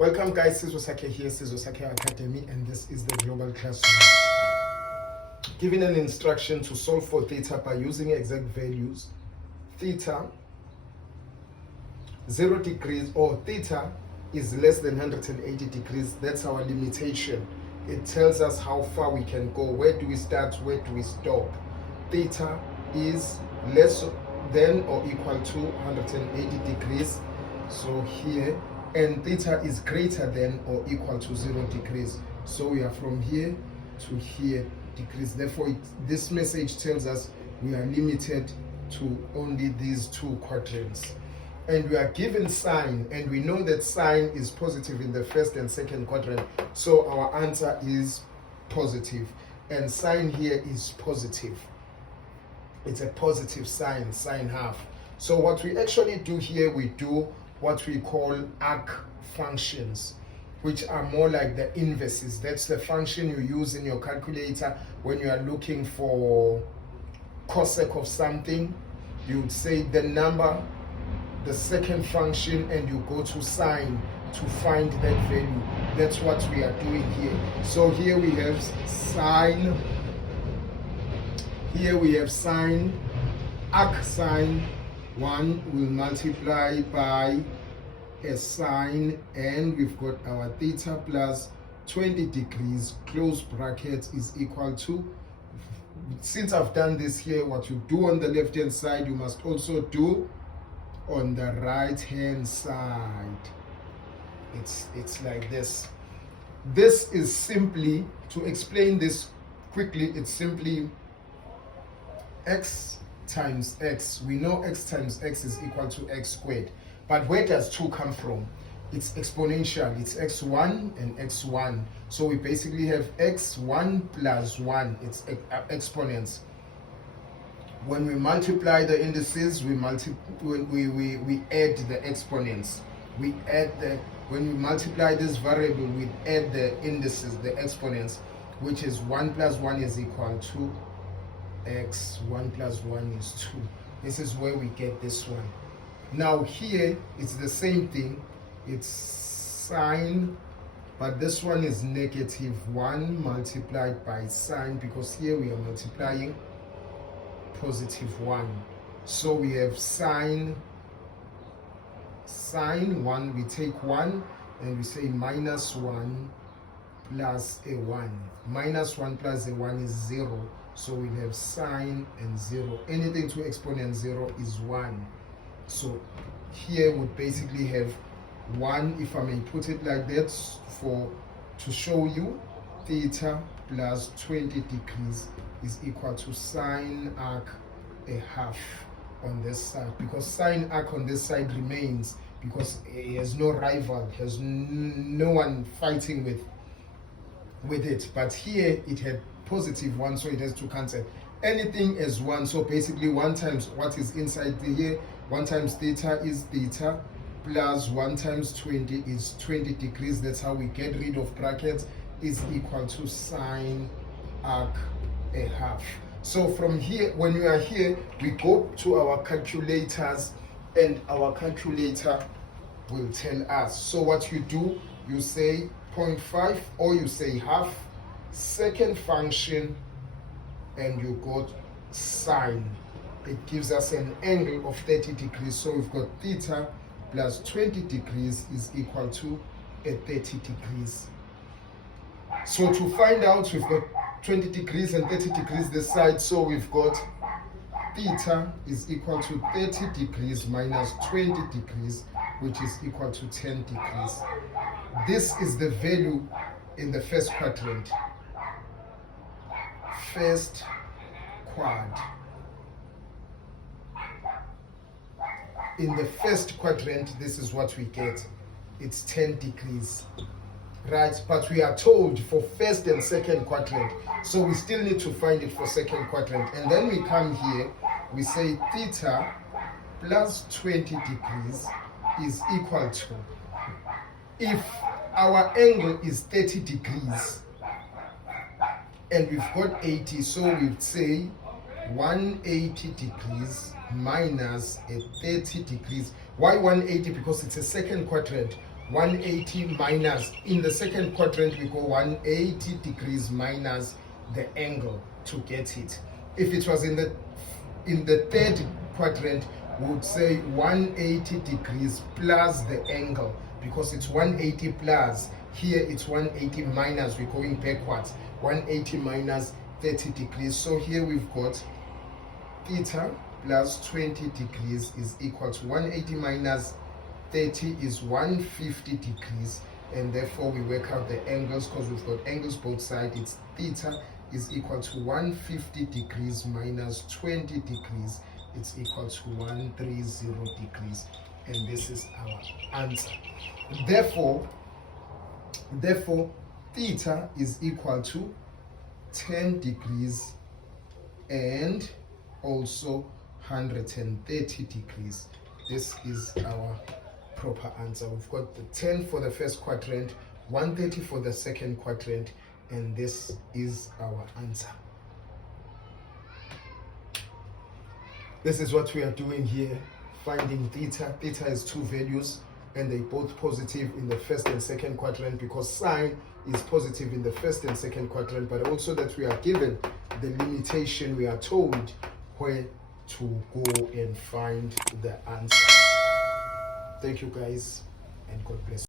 Welcome guys, Sizosakhe here, Sizosakhe Academy, and this is the global classroom. Given an instruction to solve for theta by using exact values, theta 0 degrees or theta is less than 180 degrees. That's our limitation. It tells us how far we can go. Where do we start? Where do we stop? Theta is less than or equal to 180 degrees. So here, and theta is greater than or equal to 0 degrees. So we are from here to here degrees. Therefore, this message tells us we are limited to only these two quadrants. And we are given sine, and we know that sine is positive in the first and second quadrant. So our answer is positive. And sine here is positive. It's a positive sine, sine half. So what we actually do here, we do what we call arc functions, which are more like the inverses. That's the function you use in your calculator when you are looking for cosec of something. You would say the number, the second function, and you go to sine to find that value. That's what we are doing here. So here we have sine, here we have sine, arc sine 1 will multiply by a sine, and we've got our theta plus 20 degrees, close brackets, is equal to, since I've done this here, what you do on the left hand side, you must also do on the right hand side. It's like this. This is simply, to explain this quickly, it's simply x times x. We know x times x is equal to x squared. But where does 2 come from? It's exponential. It's x1 and x1. So we basically have x1 plus 1. It's exponents. When we multiply the indices, we add the exponents. When we multiply this variable, we add the indices, the exponents, which is 1 plus 1 is equal to x. 1 plus 1 is 2. This is where we get this one. Now here it's the same thing. It's sine, but this one is negative 1 multiplied by sine, because here we are multiplying positive 1. So we have sine 1, we take 1 and we say minus 1 plus a 1. Minus 1 plus a 1 is 0. So we have sine and 0. Anything to exponent 0 is 1. So here would basically have 1, if I may put it like that, to show you theta plus 20 degrees is equal to sine arc a half on this side, because sine arc on this side remains, because it has no rival, has no one fighting with it. But here it had positive 1, so it has to cancel. Anything as 1, so basically 1 times what is inside here, 1 times theta is theta, plus 1 times 20 is 20 degrees. That's how we get rid of brackets, is equal to sine arc a half. So from here, when we are here, we go to our calculators, and our calculator will tell us. So what you do, you say 0.5 or you say half, second function, and you got sine. It gives us an angle of 30 degrees. So we've got theta plus 20 degrees is equal to a 30 degrees. So to find out, we've got 20 degrees and 30 degrees this side. So we've got theta is equal to 30 degrees minus 20 degrees, which is equal to 10 degrees. This is the value in the first quadrant. First quad. In the first quadrant, this is what we get. It's 10 degrees, right? But we are told for first and second quadrant, so we still need to find it for second quadrant. And then we come here, we say theta plus 20 degrees is equal to, if our angle is 30 degrees and we've got 80, so we'd say 180 degrees minus a 30 degrees. Why 180? Because it's a second quadrant. 180 minus, in the second quadrant we go 180 degrees minus the angle to get it. If it was in the third quadrant, we would say 180 degrees plus the angle, because it's 180 plus, here it's 180 minus, we're going backwards, 180 minus 30 degrees. So here we've got theta plus 20 degrees is equal to 180 minus 30 is 150 degrees, and therefore we work out the angles, because we've got angles both sides. It's theta is equal to 150 degrees minus 20 degrees, it's equal to 130 degrees, and this is our answer. Therefore theta is equal to 10 degrees and also 130 degrees. This is our proper answer. We've got the 10 for the first quadrant, 130 for the second quadrant, and this is our answer. This is what we are doing here, finding theta. Theta is two values, and they both positive in the first and second quadrant, because sine is positive in the first and second quadrant, but also that we are given the limitation, we are told where to go and find the answer. Thank you guys, and God bless you.